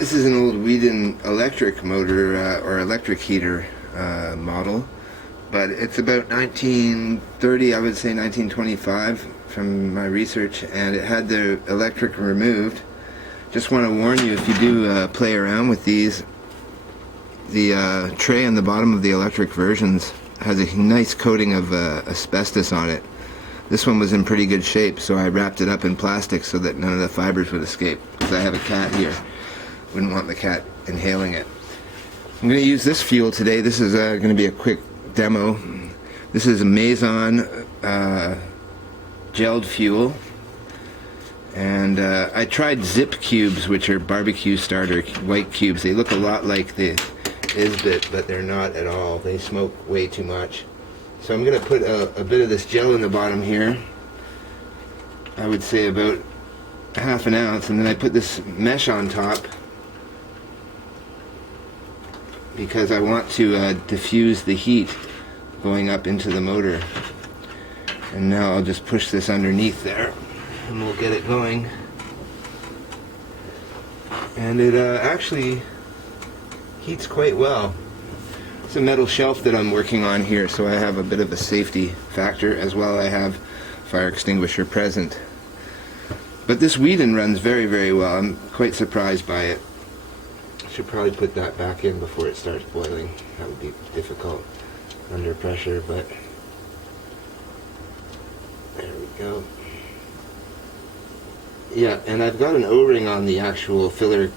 This is an old Weedon electric motor or electric heater model, but it's about 1930, I would say 1925 from my research, and it had the electric removed. Just want to warn you, if you do play around with these, the tray on the bottom of the electric versions has a nice coating of asbestos on it. This one was in pretty good shape, so I wrapped it up in plastic so that none of the fibers would escape, because I have a cat here. Wouldn't want the cat inhaling it. I'm going to use this fuel today. This is going to be a quick demo. This is a Maison gelled fuel, and I tried Zip cubes, which are barbecue starter white cubes. They look a lot like the Isbit, but they're not at all. They smoke way too much. So I'm going to put a bit of this gel in the bottom here. I would say about half an ounce, and then I put this mesh on top because I want to diffuse the heat going up into the motor. And now I'll just push this underneath there and we'll get it going. And it actually heats quite well. It's a metal shelf that I'm working on here, so I have a bit of a safety factor, as well I have fire extinguisher present. But this Weedon runs very, very well. I'm quite surprised by it. I should probably put that back in before it starts boiling. That would be difficult under pressure, but there we go. Yeah, and I've got an O-ring on the actual filler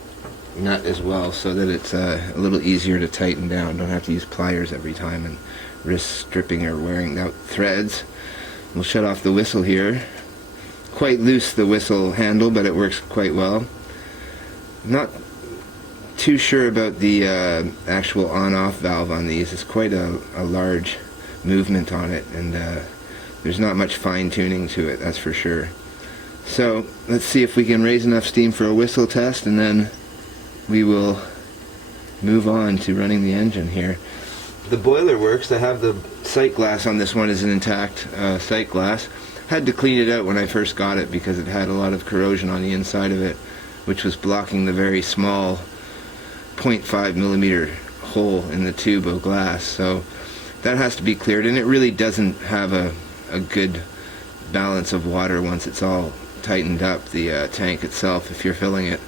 nut as well, so that it's a little easier to tighten down. Don't have to use pliers every time and risk stripping or wearing out threads. We'll shut off the whistle here. Quite loose, the whistle handle, but it works quite well. Not too sure about the actual on-off valve on these. It's quite a large movement on it, and there's not much fine-tuning to it, that's for sure. So let's see if we can raise enough steam for a whistle test, and then we will move on to running the engine here. The boiler works. I have the sight glass on this one is an intact sight glass. Had to clean it out when I first got it because it had a lot of corrosion on the inside of it, which was blocking the very small 0.5 millimeter hole in the tube of glass. So that has to be cleared, and it really doesn't have a good balance of water once it's all tightened up. The tank itself, if you're filling it,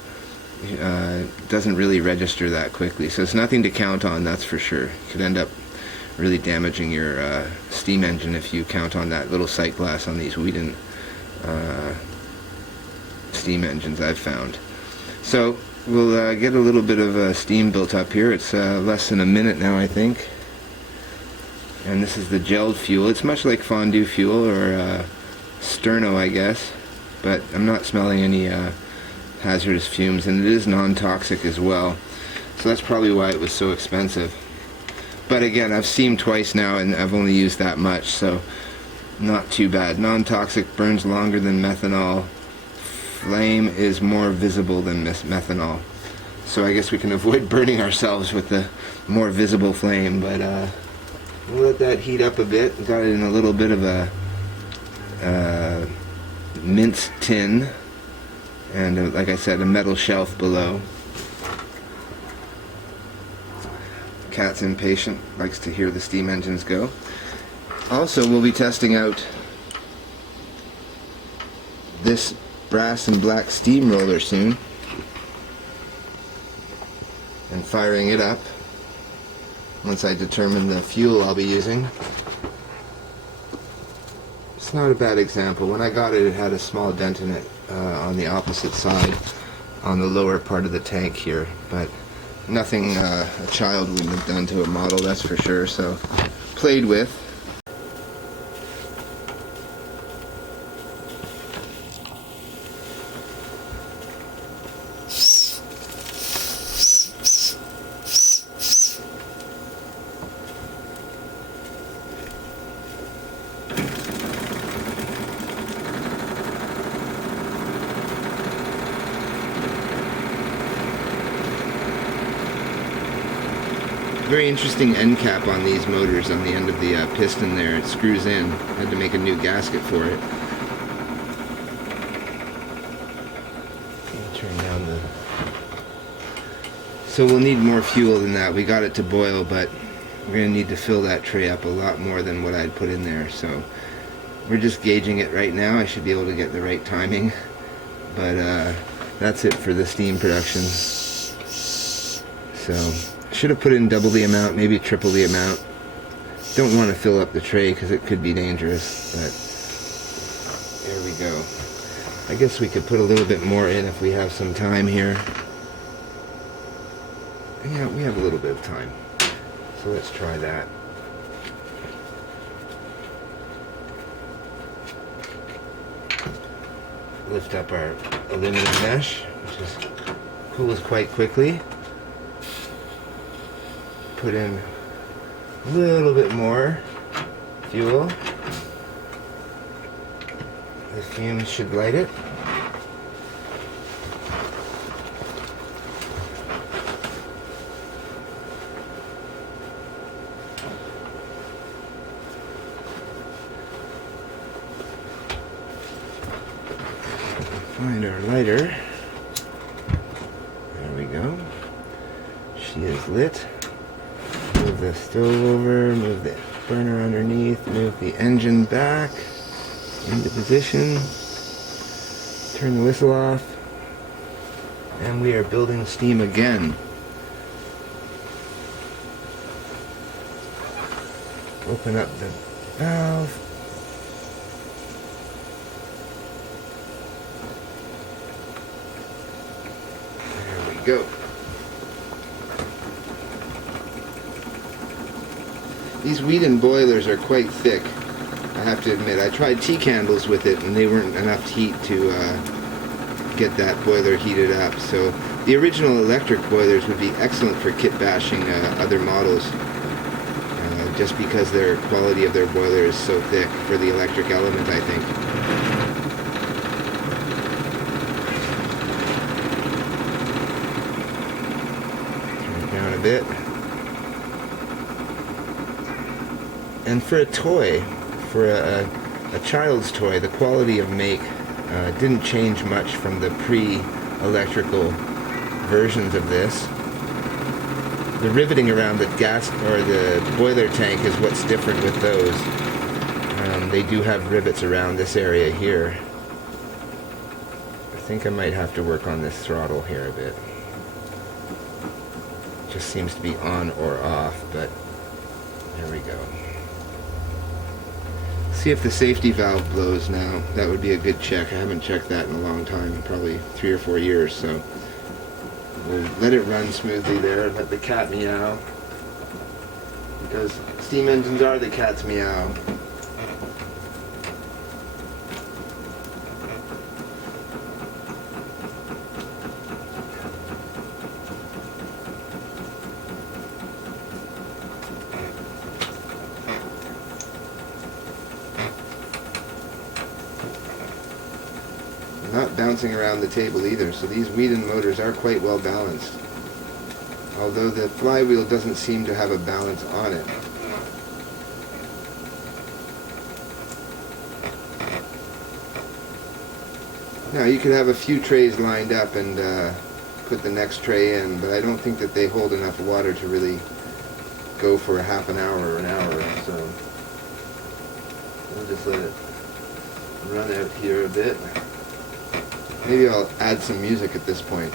doesn't really register that quickly, so it's nothing to count on, that's for sure. You could end up really damaging your steam engine if you count on that little sight glass on these Weedon steam engines I've found. So we'll get a little bit of steam built up here. It's less than a minute now, I think. And this is the gelled fuel. It's much like fondue fuel or sterno, I guess, but I'm not smelling any hazardous fumes, and it is non-toxic as well, so that's probably why it was so expensive. But again, I've steamed twice now and I've only used that much, so not too bad. Non-toxic, burns longer than methanol, flame is more visible than methanol, so I guess we can avoid burning ourselves with the more visible flame. But we'll let that heat up a bit. Got it in a little bit of a mince tin, and like I said, a metal shelf below. Cat's impatient, likes to hear the steam engines go. Also, we'll be testing out this brass and black steamroller soon and firing it up once I determine the fuel I'll be using. It's not a bad example. When I got it, it had a small dent in it on the opposite side, on the lower part of the tank here, but nothing a child wouldn't have done to a model, that's for sure. So played with. Very interesting end cap on these motors on the end of the piston there. It screws in. Had to make a new gasket for it. Turn down So we'll need more fuel than that. We got it to boil, but we're going to need to fill that tray up a lot more than what I'd put in there. So we're just gauging it right now. I should be able to get the right timing. But that's it for the steam production. So should have put in double the amount, maybe triple the amount. Don't want to fill up the tray because it could be dangerous, but there we go. I guess we could put a little bit more in if we have some time here. Yeah, we have a little bit of time. So let's try that. Lift up our aluminum mesh, which cools quite quickly. Put in a little bit more fuel. The fumes should light it. Find our lighter. There we go. She is lit. Move the stove over, move the burner underneath, move the engine back into position, turn the whistle off, and we are building steam again. Open up the valve. There we go. These Weedon boilers are quite thick, I have to admit. I tried tea candles with it and they weren't enough heat to get that boiler heated up. So the original electric boilers would be excellent for kit bashing other models, just because their quality of their boiler is so thick for the electric element, I think. Turn it down a bit. And for a toy, for a child's toy, the quality of make didn't change much from the pre-electrical versions of this. The riveting around the gas or the boiler tank is what's different with those. They do have rivets around this area here. I think I might have to work on this throttle here a bit. It just seems to be on or off, but there we go. See if the safety valve blows now. That would be a good check. I haven't checked that in a long time, probably 3 or 4 years, so we'll let it run smoothly there and let the cat meow, because steam engines are the cat's meow. Not bouncing around the table either, so these Weedon motors are quite well balanced, although the flywheel doesn't seem to have a balance on it. Now you could have a few trays lined up and put the next tray in, but I don't think that they hold enough water to really go for a half an hour or an hour, so we'll just let it run out here a bit. Maybe I'll add some music at this point.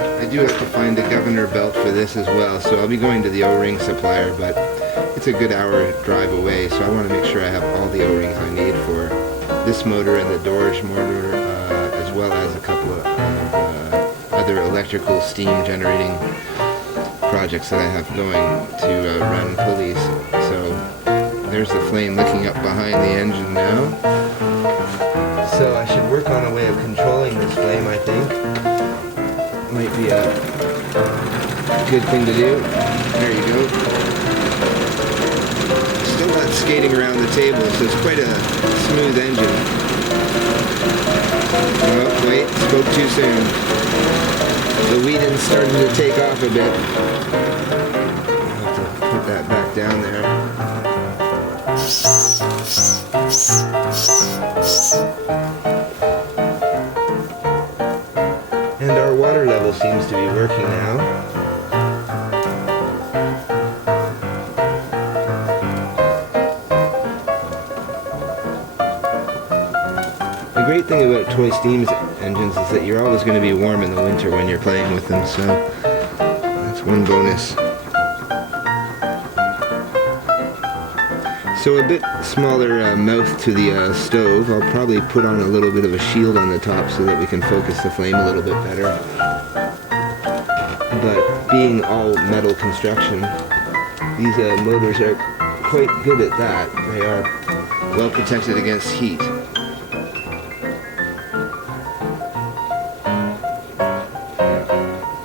I do have to find a governor belt for this as well, so I'll be going to the O-ring supplier, but it's a good hour drive away, so I want to make sure I have all the O-rings I need for this motor and the Dorge motor, as well as a couple of other electrical steam generating projects that I have going to run pulleys. So there's the flame licking up behind the engine now. So I should work on a way of controlling this flame, I think. Might be a good thing to do. There you go. Still not skating around the table, so it's quite a smooth engine. Oh, wait, spoke too soon. The Weedon's starting to take off a bit. I'll have to put that back down there. And our water level seems to be working now. The great thing about toy steam engines is that you're always going to be warm in the winter when you're playing with them, so that's one bonus. So a bit smaller mouth to the stove. I'll probably put on a little bit of a shield on the top so that we can focus the flame a little bit better. But being all metal construction, these motors are quite good at that. They are well protected against heat.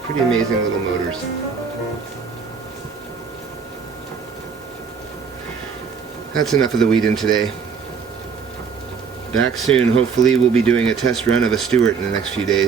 Pretty amazing little motors. That's enough of the Weedon today. Back soon. Hopefully we'll be doing a test run of a Stewart in the next few days.